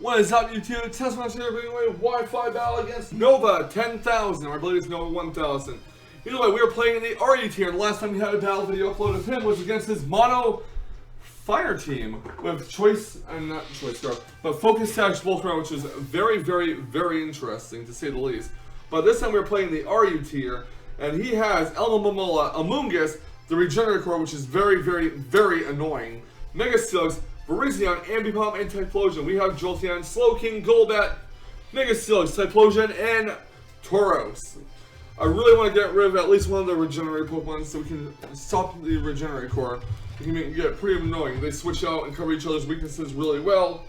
What is up, YouTube? Tesla here bringing away Wi-Fi battle against Nova10000, or I believe it's Nova10000. Either way, we were playing in the RE tier, and the last time we had a battle video uploaded of him was against his mono fire team with choice, and not choice guard, but focus sash both around, which is very, very interesting to say the least. But this time we were playing the RE tier, and he has Elma Momola, Amoongus, the Regenerator Core, which is very annoying. Mega Steelix, Virizion, Ambipom, and Typhlosion. We have Jolteon, Slowking, Golbat, Mega Steelix, Typhlosion, and Tauros. I really want to get rid of at least one of the Regenerator Pokemon so we can stop the Regenerator Core. It can get pretty annoying. They switch out and cover each other's weaknesses really well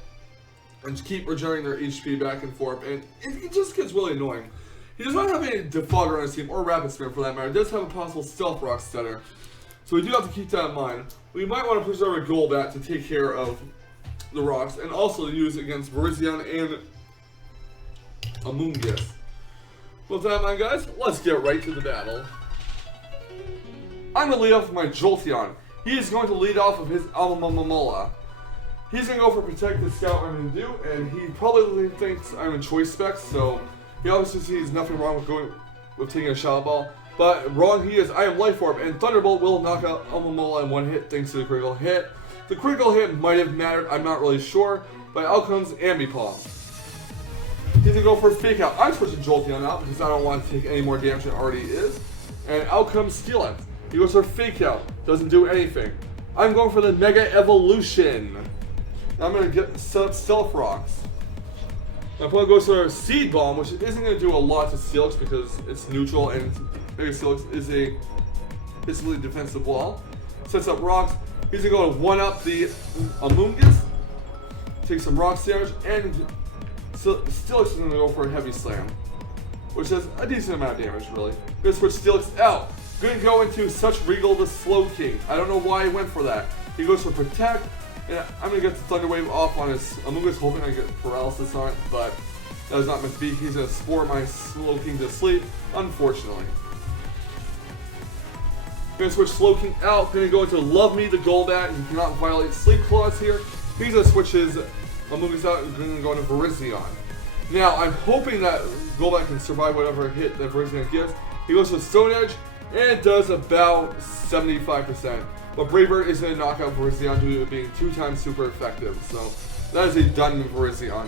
and keep regenerating their HP back and forth, and it just gets really annoying. He does not have any Defogger on his team, or Rapid Spin for that matter. He does have a possible Stealth Rock Stutter, so we do have to keep that in mind. We might want to preserve a Golbat to take care of the rocks, and also use it against Virizion and Amoongus. With that in mind, guys, let's get right to the battle. I'm going to lead off with my Jolteon. He is going to lead off of his Alma Momola. He's going to go for Protect the Scout I'm going to do, and he probably thinks I'm in Choice Specs, so he obviously sees nothing wrong with taking a Shadow Ball. But wrong he is. I am Life Orb, and Thunderbolt will knock out Alma Momola in one hit thanks to the critical hit. The critical hit might have mattered, I'm not really sure, but out comes Ambipom. He's going to go for Fake Out. I'm switching Jolteon out because I don't want to take any more damage than it already is. And out comes Steelix. He goes for Fake Out. Doesn't do anything. I'm going for the Mega Evolution. I'm going to set up Stealth Rocks. My opponent goes for Seed Bomb, which isn't going to do a lot to Steelix because it's neutral and Mega Steelix is a basically defensive wall. Sets up rocks. He's going to one-up the Amoongus. Take some rocks damage, and Steelix is going to go for a Heavy Slam, which does a decent amount of damage, really. Going to switch Steelix out. Going to go into Such Regal the Slowking. I don't know why he went for that. He goes for Protect, and I'm going to get the Thunder Wave off on his Amoongus, hoping I get Paralysis on it, but that is not meant to be. He's going to Spore my Slowking to sleep, unfortunately. Going to switch Slowking out. Going to go into Love Me the Golbat. He cannot violate Sleep Clause here. He's going to switch his Amoongus out and going to go into Virizion. Now, I'm hoping that Golbat can survive whatever hit that Virizion gives. He goes with Stone Edge, and it does about 75%. But Brave Bird is going to knock out Virizion due to it being 2 times super effective. So, that is a done Virizion.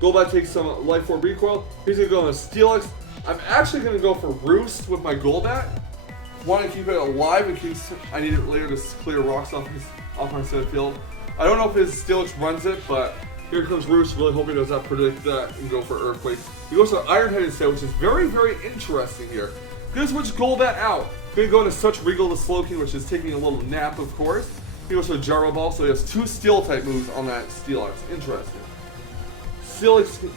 Golbat takes some Life Orb Recoil. He's going to go into Steelix. I'm actually going to go for Roost with my Golbat. Want to keep it alive in case I need it later to clear rocks off my set field. I don't know if his Steelix runs it, but here comes Roost. Really hope he does not predict that and go for Earthquake. He goes to Iron Head instead, which is very interesting here. Going to switch Golbat out. Going to go into Such Regal the Slowking, which is taking a little nap, of course. He goes to Gyro Ball, so he has 2 Steel-type moves on that Steelix. Interesting. Steelix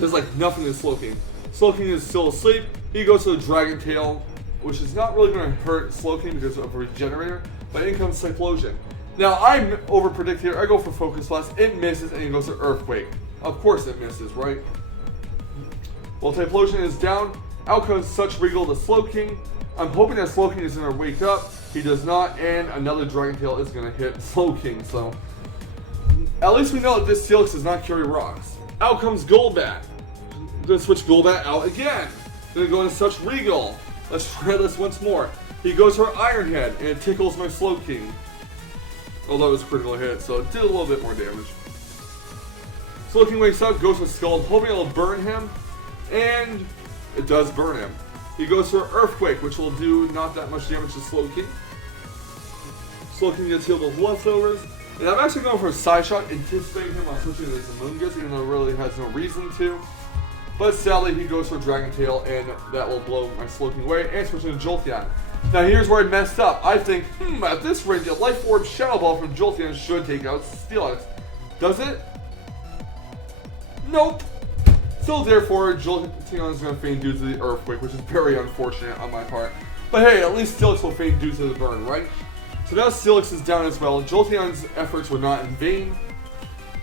does like nothing to Slowking. Slowking is still asleep. He goes to the Dragon Tail, which is not really going to hurt Slowking because of a Regenerator, but in comes Typhlosion. Now, I over-predict here. I go for Focus Blast. It misses, and he goes to Earthquake. Of course it misses, right? Well, Typhlosion is down. Out comes Such Regal the Slowking. I'm hoping that Slowking is going to wake up. He does not, and another Dragon Tail is going to hit Slowking, so at least we know that this Steelix does not carry rocks. Out comes Golbat. I'm going to switch Golbat out again. Going to go into Such Regal. Let's try this once more. He goes for Iron Head, and it tickles my Slowking. Although it was a critical hit, so it did a little bit more damage. Slowking wakes up, goes for Scald, hoping it'll burn him, and it does burn him. He goes for Earthquake, which will do not that much damage to Slowking. Slowking gets healed with leftovers, and I'm actually going for a Side Shot, anticipating him on switching to this Amoongus, even though it really has no reason to. But sadly, he goes for Dragon Tail, and that will blow my Slowking away, and switching to Jolteon. Now here's where I messed up. I think, at this range, a Life Orb Shadow Ball from Jolteon should take out Steelix. Does it? Nope. So therefore, Jolteon is going to feign due to the Earthquake, which is very unfortunate on my part. But hey, at least Steelix will feign due to the burn, right? So now Steelix is down as well. Jolteon's efforts were not in vain.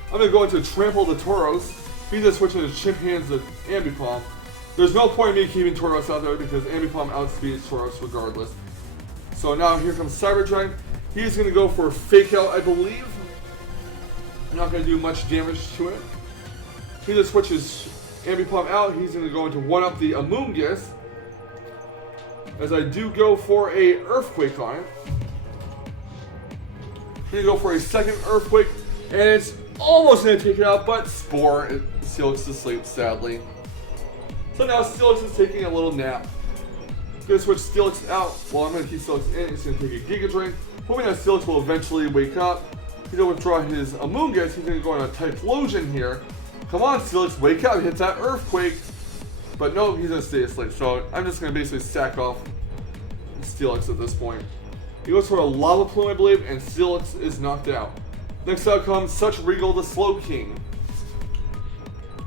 I'm going to go into Trample the Tauros. He's going to switch into Chip Hands the Ambipom. There's no point in me keeping Tauros out there because Ambipom outspeeds Tauros regardless. So now here comes Cyber Dragon. He's going to go for Fake Out, I believe. Not going to do much damage to it. He just switches Ambipom out. He's going to go into 1-up the Amoonguss. As I do go for a Earthquake on it. I'm going to go for a second Earthquake. And it's almost going to take it out, but Spore, Steelix is asleep, sadly. So now Steelix is taking a little nap. I'm going to switch Steelix out. Well, I'm going to keep Steelix in. It's going to take a Giga Drain. Hoping that Steelix will eventually wake up. He's going to withdraw his Amoonguss. He's going to go on a Typhlosion here. Come on, Steelix, wake up. Hit that Earthquake. But no, he's going to stay asleep. So I'm just going to basically sack off Steelix at this point. He goes for a Lava Plume, I believe, and Steelix is knocked out. Next up comes Such Regal, the Slowking.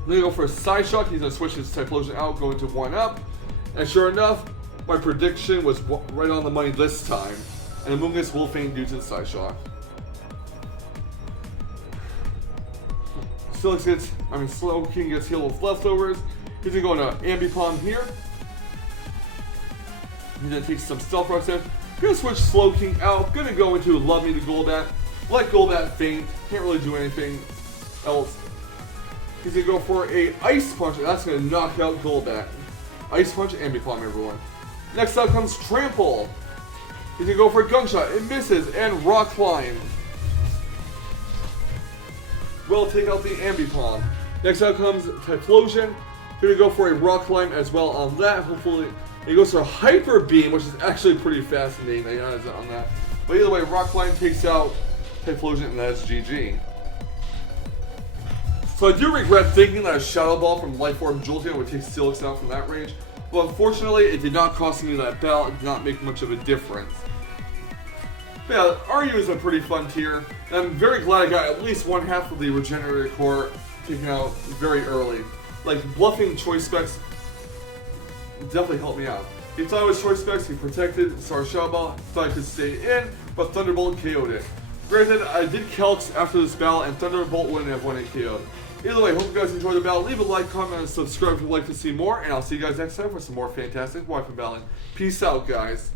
Then you go for a Side Shock. He's going to switch his Typhlosion out, go into 1-up. And sure enough, my prediction was right on the money this time. And Amoonguss will faint due to the Side Shock. Slowking gets healed with Leftovers. He's going to go into Ambipom here. He's going to take some Stealth Rocks in. Going to switch Slowking out. Going to go into Love Me the Golbat. Let Golbat faint. Can't really do anything else. He's going to go for a Ice Punch. And that's going to knock out Golbat. Ice Punch, Ambipom, everyone. Next up comes Trample. He's going to go for a Gunk Shot. It misses. And Rock Climb will take out the Ambipom. Next up comes Typhlosion. Going to go for a Rock Climb as well on that. Hopefully, he goes for a Hyper Beam, which is actually pretty fascinating on that. But either way, Rock Climb takes out Typhlosion, and that's GG. So I do regret thinking that a Shadow Ball from Life Orb Jolteon would take Steelix out from that range. But unfortunately, it did not cost me that battle. It did not make much of a difference. But yeah, RU is a pretty fun tier. And I'm very glad I got at least one half of the Regenerator Core taken out very early. Like, bluffing Choice Specs definitely helped me out. He thought it was Choice Specs, he protected Star Shadow Ball, thought I could stay in, but Thunderbolt KO'd it. Granted, I did Calx after this battle, and Thunderbolt wouldn't have won it KO'd. Either way, hope you guys enjoyed the battle. Leave a like, comment, and subscribe if you'd like to see more, and I'll see you guys next time for some more fantastic Wi-Fi battling. Peace out, guys.